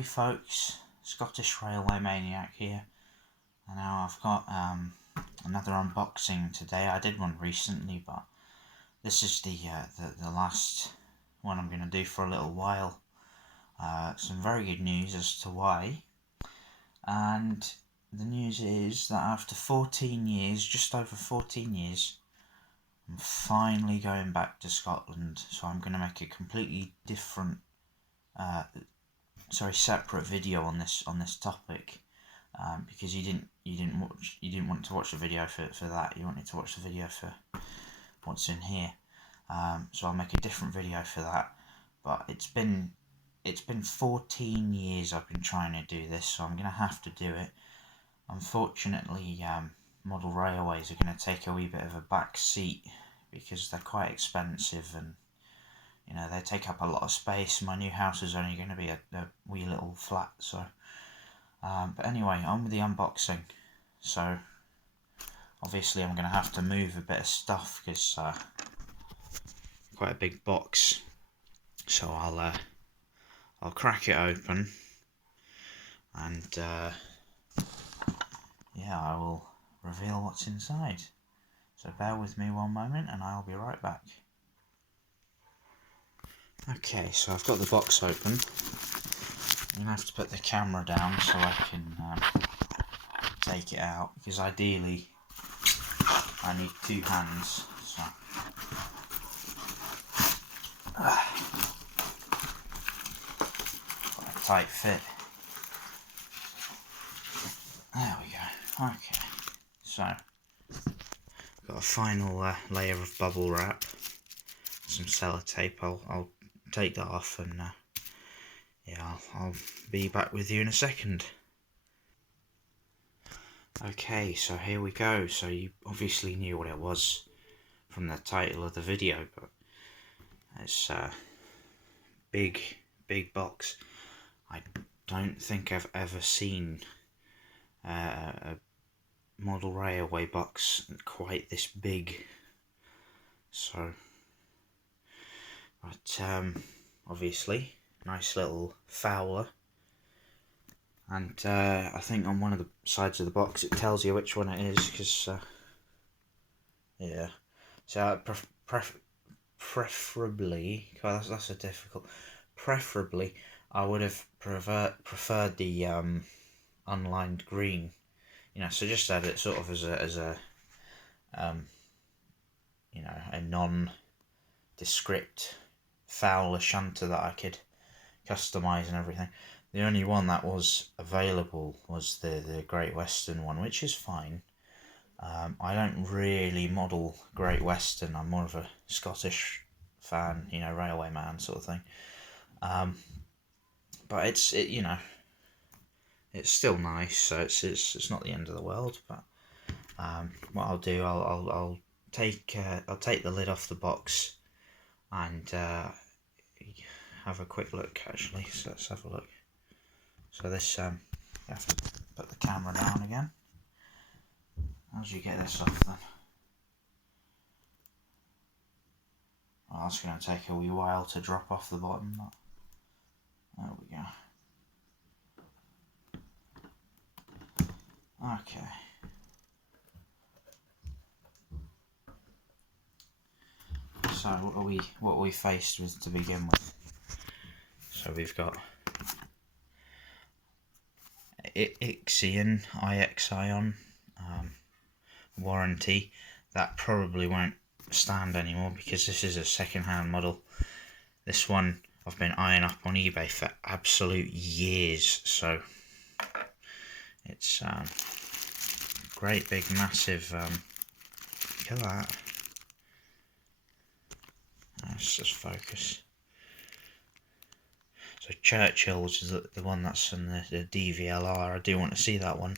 Hi folks, Scottish Railway Maniac here, and now I've got another unboxing today. I did one recently, but this is the last one I'm going to do for a little while. Some very good news as to why, and the news is that after 14 years, just over 14 years, I'm finally going back to Scotland. So I'm going to make a completely different separate video on this topic, because you didn't want to watch the video for that. You wanted to watch the video for what's in here. So I'll make a different video for that. But it's been 14 years I've been trying to do this, so I'm gonna have to do it. Unfortunately, model railways are going to take a wee bit of a back seat because they're quite expensive, and you know, they take up a lot of space. My new house is only going to be a wee little flat, so but anyway, on with the unboxing. So obviously I'm going to have to move a bit of stuff because quite a big box, so I'll crack it open, and yeah, I will reveal what's inside. So bear with me one moment and I'll be right back. Okay, so I've got the box open. I'm going to have to put the camera down so I can take it out, because ideally I need two hands. So got a tight fit. There we go. Okay, so got a final layer of bubble wrap, some sellotape. I'll take that off, and yeah, I'll be back with you in a second. Okay, so here we go. So you obviously knew what it was from the title of the video, but it's a big box. I don't think I've ever seen a model railway box quite this big. So, but obviously, nice little Fowler. And I think on one of the sides of the box it tells you which one it is, because yeah. So preferably, God, that's a difficult. Preferably, I would have preferred the unlined green. You know, so just had it sort of as a you know, a non-descript Fowler Shunter that I could customise and everything. The only one that was available was the Great Western one, which is fine. I don't really model Great Western. I'm more of a Scottish fan, you know, railway man sort of thing. But you know, it's still nice, so it's not the end of the world. But what I'll do, I'll take the lid off the box and have a quick look. Actually, so let's have a look. So this, you have to put the camera down again. How do you get this off then? Well, that's going to take a wee while to drop off the bottom, but there we go. Okay. So what are we faced with to begin with? So we've got Ixion warranty. That probably won't stand anymore because this is a second-hand model. This one I've been eyeing up on eBay for absolute years, so it's great big massive look at that. Let's just focus. So Churchill's is the one that's in the DVLR. I do want to see that one.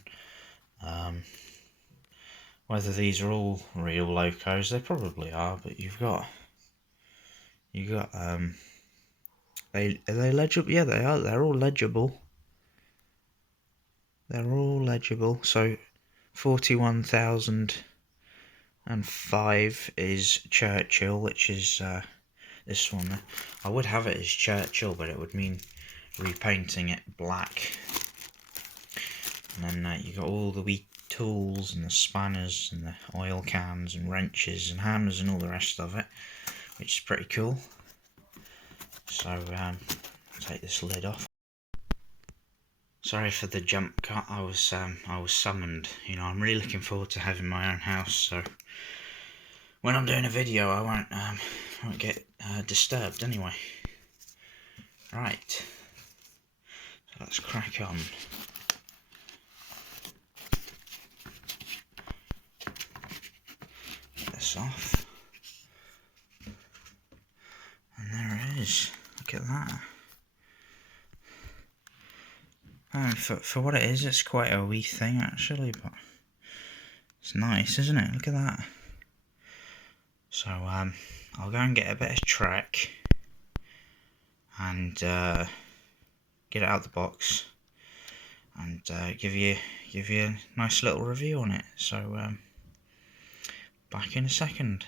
Whether these are all real locos, they probably are, but are they legible? Yeah, they are. They're all legible. They're all legible. So 41,005 is Churchill, which is this one. I would have it as Churchill, but it would mean repainting it black. And then you got all the wee tools and the spanners and the oil cans and wrenches and hammers and all the rest of it, which is pretty cool. So I'll take this lid off. Sorry for the jump cut. I was summoned. You know, I'm really looking forward to having my own house, so when I'm doing a video I won't get disturbed anyway. Right, so let's crack on. Get this off, and there it is. Look at that. And for what it is, it's quite a wee thing actually, but it's nice, isn't it? Look at that. So I'll go and get a bit of track and get it out of the box and give you a nice little review on it. So back in a second.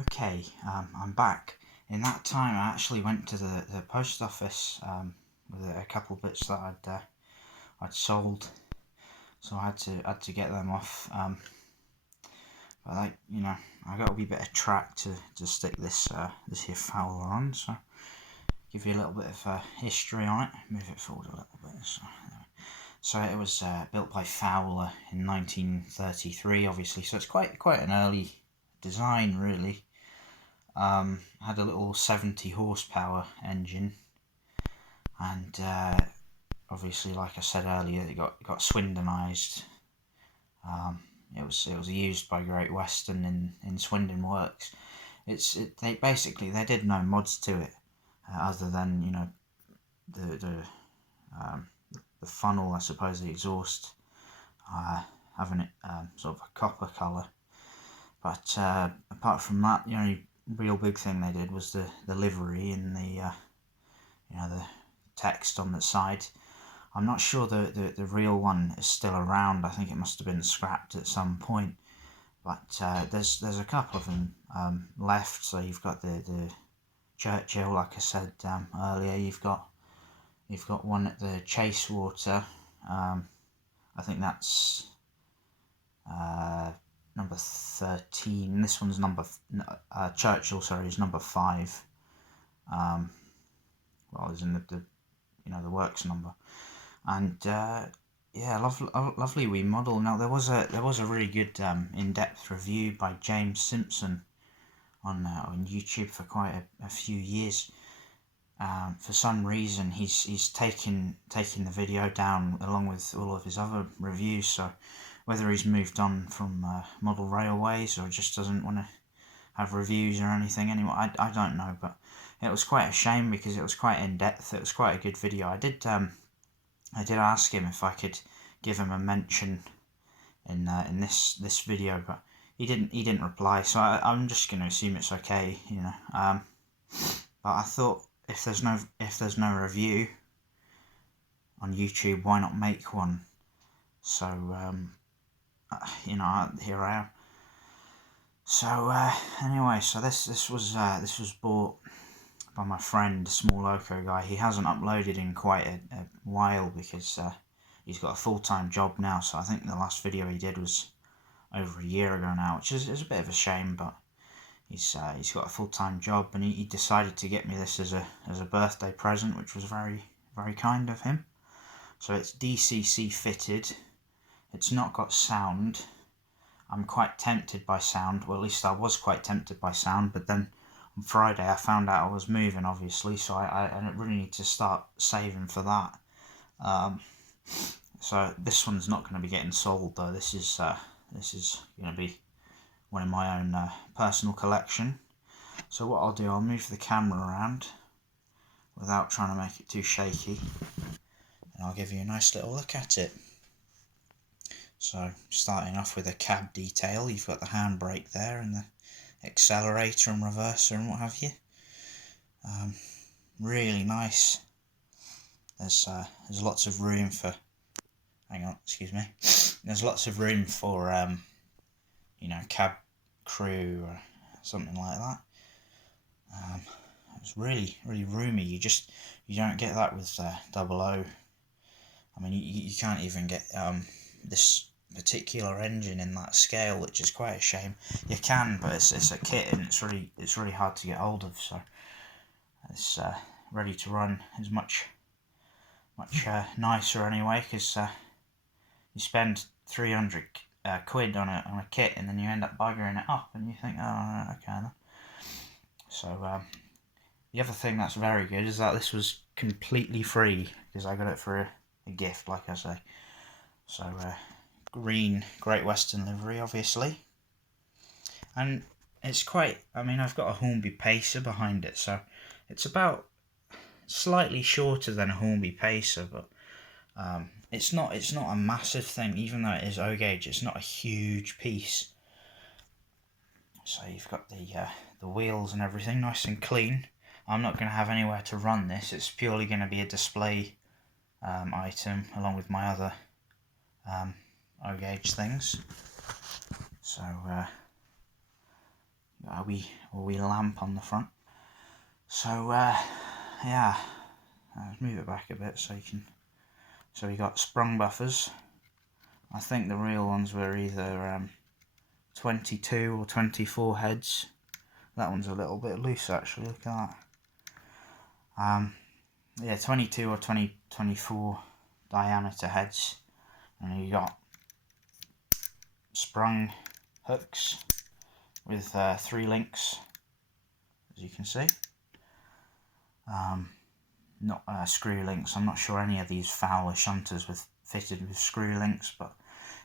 Okay, I'm back. In that time I actually went to the post office with a couple of bits that I'd sold, so I had to get them off. But like, you know, I got a wee bit of track to stick this here Fowler on, so give you a little bit of history on it. Move it forward a little bit. So it was built by Fowler in 1933, obviously. So it's quite an early design, really. Had a little 70 horsepower engine, and obviously, like I said earlier, it got Swindenized. It was used by Great Western in Swindon Works. They basically did no mods to it, other than, you know, the funnel, I suppose, the exhaust, having it sort of a copper colour. But apart from that, the only real big thing they did was the livery and the the text on the side. I'm not sure the real one is still around. I think it must have been scrapped at some point. But there's a couple of them left. So you've got the Churchill, like I said earlier. You've got one at the Chasewater. I think that's number 13. This one's Churchill. Sorry, is number 5. Well, is in the works number. And yeah, lovely wee model. Now there was a really good in-depth review by James Simpson on YouTube for quite a few years. For some reason, he's taken the video down along with all of his other reviews. So whether he's moved on from model railways or just doesn't want to have reviews or anything anymore, I don't know. But it was quite a shame because it was quite in depth. It was quite a good video. I did ask him if I could give him a mention in this video, but he didn't reply. So I'm just going to assume it's okay, you know. But I thought, if there's no review on YouTube, why not make one? So here I am. So anyway, so this was bought by my friend, a small loco guy. He hasn't uploaded in quite a while because he's got a full-time job now. So I think the last video he did was over a year ago now, which is a bit of a shame. But he's got a full-time job, and he decided to get me this as a birthday present, which was very, very kind of him. So it's DCC fitted. It's not got sound. I'm quite tempted by sound. Well, at least I was quite tempted by sound, but then on Friday I found out I was moving, obviously, so I really need to start saving for that. So this one's not going to be getting sold though. This is going to be one in my own personal collection. So what I'll do, I'll move the camera around without trying to make it too shaky, and I'll give you a nice little look at it. So starting off with a cab detail, you've got the handbrake there and the accelerator and reverser and what have you. Really nice. There's lots of room for, there's lots of room for cab crew or something like that. It's really, really roomy. You don't get that with 00. I mean, you can't even get this particular engine in that scale, which is quite a shame. You can, but it's a kit, and it's really hard to get hold of. So it's ready to run is much nicer anyway, because you spend 300 quid on a kit, and then you end up buggering it up, and you think, oh, okay then. So the other thing that's very good is that this was completely free, because I got it for a gift, like I say. So green Great Western livery, obviously, and it's quite, I mean, I've got a Hornby Pacer behind it, so it's about slightly shorter than a Hornby Pacer, but it's not a massive thing, even though it is O gauge. It's not a huge piece. So you've got the wheels and everything nice and clean. I'm not going to have anywhere to run this. It's purely going to be a display item along with my other O gauge things. So a wee lamp on the front. So yeah, let's move it back a bit so you can. So we got sprung buffers. I think the real ones were either 22 or 24 heads. That one's a little bit loose actually, look at that. Yeah, 22 or 24 diameter heads. And you got sprung hooks with 3 links, as you can see. Not screw links. I'm not sure any of these Fowler shunters were fitted with screw links, but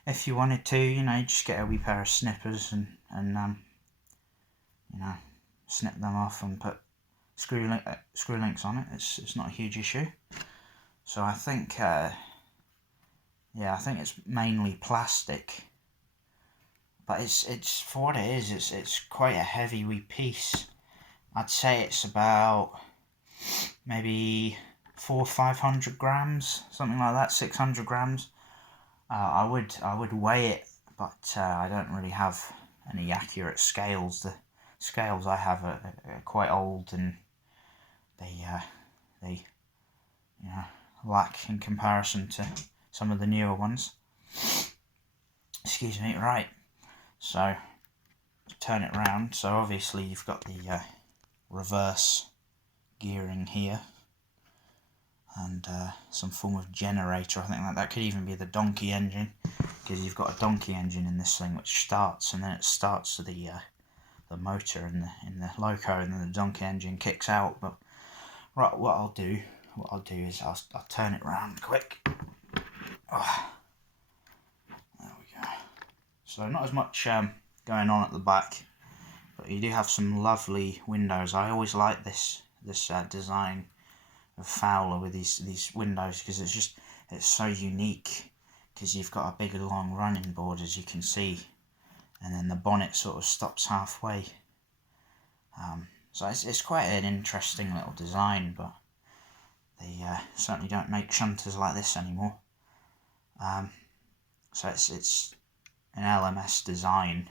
if you wanted to, you know, just get a wee pair of snippers and you know, snip them off and put screw links on it. It's not a huge issue. So I think yeah, I think it's mainly plastic, but it's for what it is. It's quite a heavy wee piece. I'd say it's about maybe 400-500 grams, something like that, 600 grams. I would weigh it, but I don't really have any accurate scales. The scales I have are quite old, and they you know, lack in comparison to some of the newer ones. Excuse me. Right, so turn it round. So obviously you've got the reverse gearing here, and some form of generator. I think that could even be the donkey engine, because you've got a donkey engine in this thing which starts, and then it starts to the motor in the loco, and then the donkey engine kicks out. But right, what I'll do is I'll turn it round quick. Oh, there we go. So not as much going on at the back, but you do have some lovely windows. I always like this design of Fowler with these windows, because it's so unique, because you've got a big long running board, as you can see, and then the bonnet sort of stops halfway. So it's quite an interesting little design, but they certainly don't make shunters like this anymore. So it's an LMS design,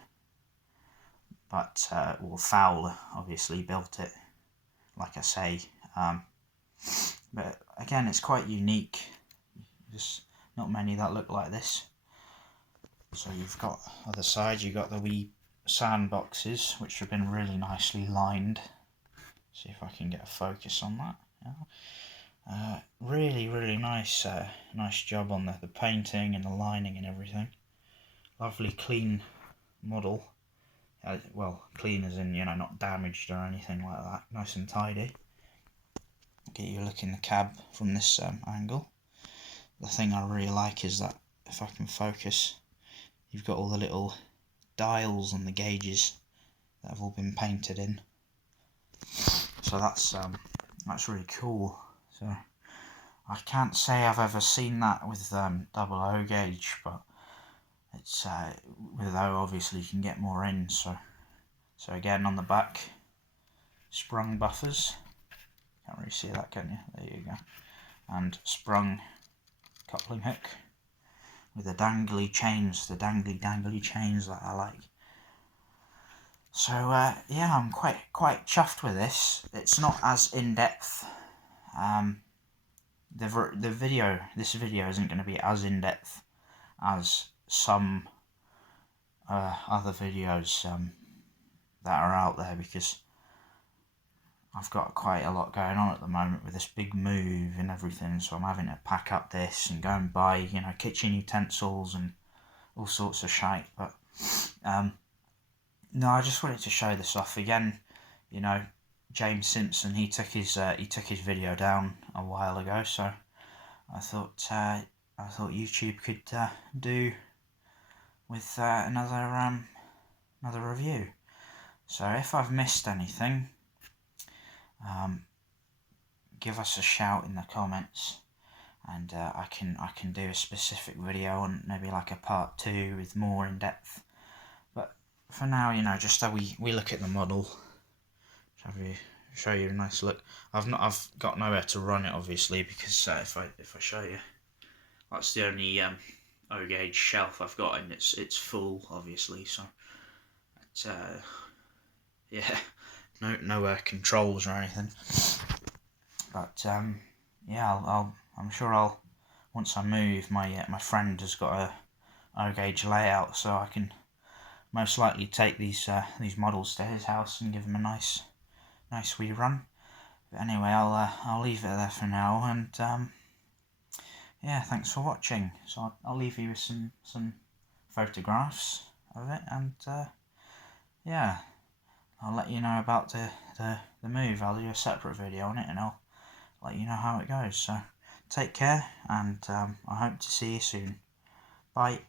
but well, Fowler obviously built it, like I say. But again, it's quite unique. There's not many that look like this. So you've got, other side, you've got the wee sandboxes, which have been really nicely lined. See if I can get a focus on that. Yeah. Really nice nice job on the painting and the lining and everything. Lovely clean model. Well, clean as in, you know, not damaged or anything like that. Nice and tidy. Get you a look in the cab from this angle. The thing I really like is that, if I can focus, you've got all the little dials and the gauges that have all been painted in. So that's really cool. So I can't say I've ever seen that with 00 gauge, but it's with O obviously you can get more in. So again, on the back, sprung buffers. Can't really see that, can you? There you go. And sprung coupling hook with the dangly chains, the dangly chains that I like. So yeah, I'm quite chuffed with this. It's not as in depth this video isn't going to be as in depth as some other videos that are out there, because I've got quite a lot going on at the moment with this big move and everything, so I'm having to pack up this and go and buy, you know, kitchen utensils and all sorts of shite. But no, I just wanted to show this off again. You know, James Simpson, he took his video down a while ago, so I thought YouTube could do with another review. So if I've missed anything, give us a shout in the comments, and I can do a specific video on maybe like a part 2 with more in depth. But for now, you know, just so we look at the model, show you a nice look. I've got nowhere to run it, obviously, because if I show you, that's the only O gauge shelf I've got, and it's full, obviously. So it's yeah, no controls or anything. But yeah, I'm sure I'll once I move, my friend has got a O gauge layout, so I can most likely take these models to his house and give him a nice wee run. But anyway, I'll leave it there for now, and yeah, thanks for watching. So I'll leave you with some photographs of it, and yeah, I'll let you know about the move. I'll do a separate video on it, and I'll let you know how it goes. So take care, and I hope to see you soon. Bye.